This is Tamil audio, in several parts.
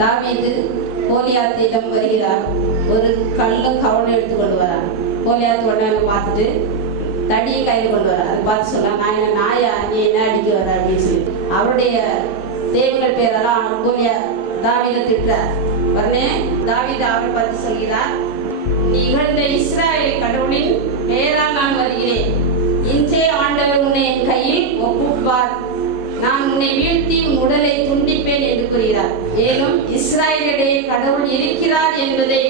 தாவீது கோலியாத்திடம் வருகிறார். ஒரு கல்லும் கவனம் எடுத்து கொண்டு வரார். கோலியாத்து உடனே பார்த்துட்டு தடியை கையில் கொண்டு வர. அதை பார்த்து சொல்ல, நான் என்ன நாயா, நீ என்ன அடிக்க வர அப்படின்னு சொல்லி அவருடைய தேவங்கள் பேரெல்லாம் கோலியா தாவீதை திட்டார். உடனே தாவீது அவரை பார்த்து சொல்கிறார், நீ இகழ்ந்த இஸ்ராயேல் கடவுளின் பெயரால் நான் வருகிறேன். இன்றே ஆண்டவர் உன்னை என் கையில் ஒப்புவார். நான் உன்னை வீழ்த்தி உன் உடலை துண்டிப்பேன் என்று கூறுகிறார். மேலும் இஸ்ராயேலிடையே கடவுள் இருக்கிறார் என்பதை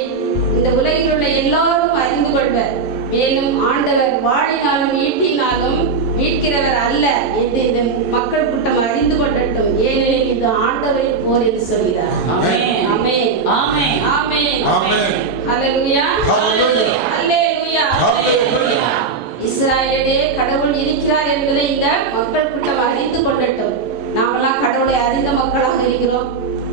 இந்த உலகில் உள்ள எல்லாரும் அறிந்து கொள்வர். மேலும் ஆண்டவர் வாழினாலும் ஈட்டினாலும் மீட்கிறவர் அல்ல என்று இந்த மக்கள் கூட்டம் அறிந்து கொள்ளட்டும். ஏனெனில் இது ஆண்டவரின் போர் என்று சொல்கிறார். ஆமென் ஆமென் ஆமென் ஆமென் ஆமென். ஹல்லேலூயா ஹல்லேலூயா ஹல்லேலூயா ஹல்லேலூயா. இஸ்ராயேலிலே கடவுள் இருக்கிறார் என்பதை இந்த மக்கள் கூட்டம் அறிந்து கொள்ளட்டும். நாமெல்லாம் கடவுளை அறிந்த மக்களாக இருக்கிறோம்.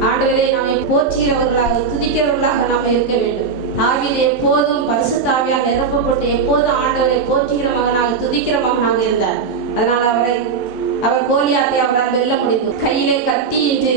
ஆண்டவரை நாமே போற்றுகிறவர்களாக துதிக்கிறவர்களாக நாம் இருக்க வேண்டும். தாவீது எப்போதும் பரிசுத்த ஆவியால் நிரப்பப்பட்டு எப்போதும் ஆண்டவரை போற்றுகிற மகனாக துதிக்கிற மகனாக இருந்தார். அதனால் அவர் கோலியாத்தை அவரால் வெல்ல முடிந்தது. கையிலே கத்தி இன்றி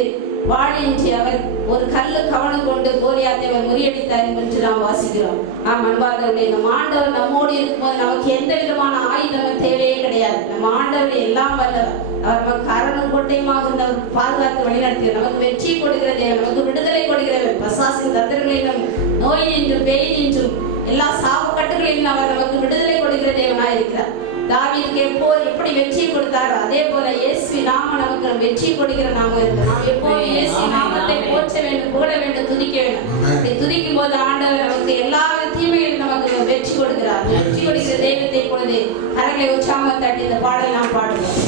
வாழின்றி அவர் ஒரு கல்லு கவனம் கொண்டு கோலியாத்தை அவர் முறியடித்தார் என்று நாம் வாசிக்கிறோம். அன்பார்ந்தவர்களே, நம் ஆண்டவர் நம்மோடு இருக்கும்போது நமக்கு எந்த விதமான ஆயுதமும் தேவையே கிடையாது. நம்ம ஆண்டவர் எல்லாம் வல்லவர். அவர் நமக்கு அரணம் கோட்டையுமாக இருந்து அவர் பாதுகாத்து வழிநடத்தியவர். நமக்கு வெற்றி கொடுக்கிறதே, நமக்கு விடுதலை கொடுக்கிறவர். பசாசின் தந்திரங்களிலும் நோய் என்றும் பேய் என்றும் எல்லா சாவு கட்டுகளிலும் அவர் நமக்கு விடுதலை கொடுக்கிற தேவனாய் இருக்கிறார். தாவீதுக்கு எப்படி வெற்றி கொடுத்தாரோ அதே போல இயேசு நாம நமக்கு வெற்றி கொடுக்கிற நாம இருக்கு. நாம் எப்போது இயேசு நாமத்தை போற்ற வேண்டும், புகழ வேண்டும், துதிக்க வேண்டும். அப்படி துதிக்கும் போது ஆண்டவர் நமக்கு எல்லா தீமைகளும் நமக்கு வெற்றி கொடுக்கிறார். வெற்றி கொடுக்கிற தெய்வத்தை பொழுது கரங்களை உற்சாகமாக தட்டி இந்த பாடலை நாம் பாடுவோம்.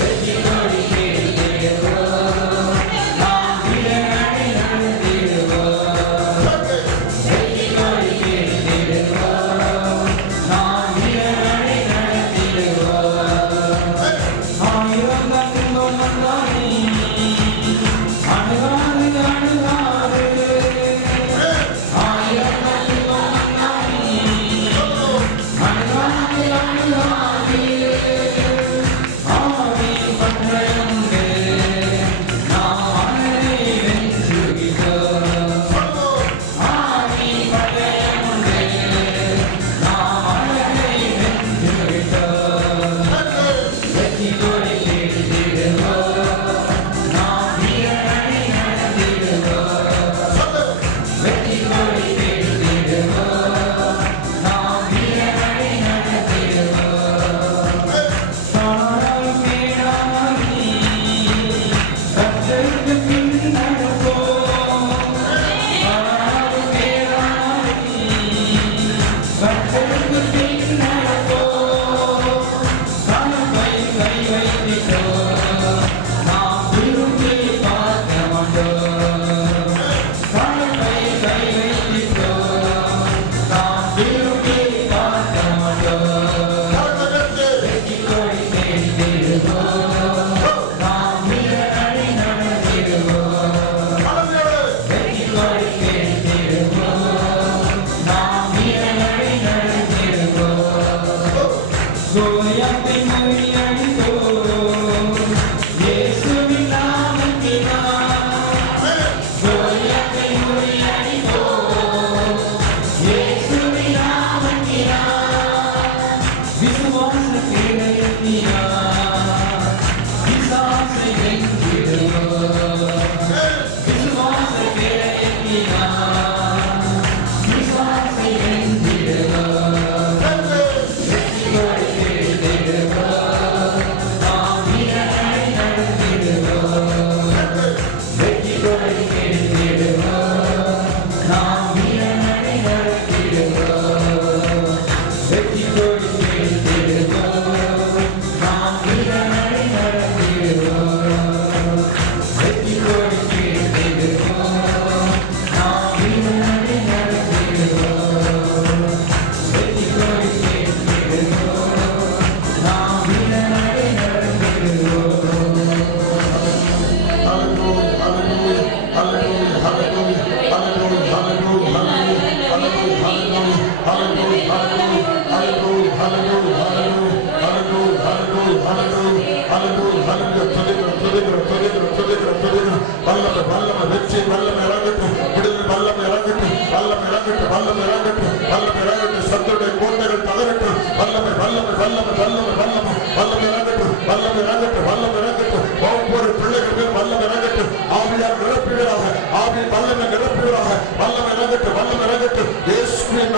வல்லமை வெற்றி வல்லமை இறங்கட்டும்.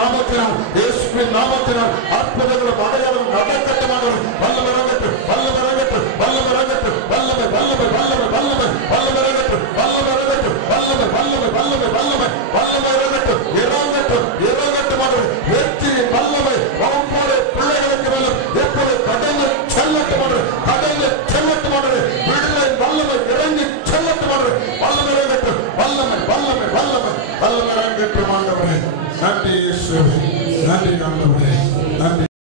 நாமத்தினால் இயேசுவின் நாமத்தினால் அற்புதங்களும் அடையாளம் நடக்க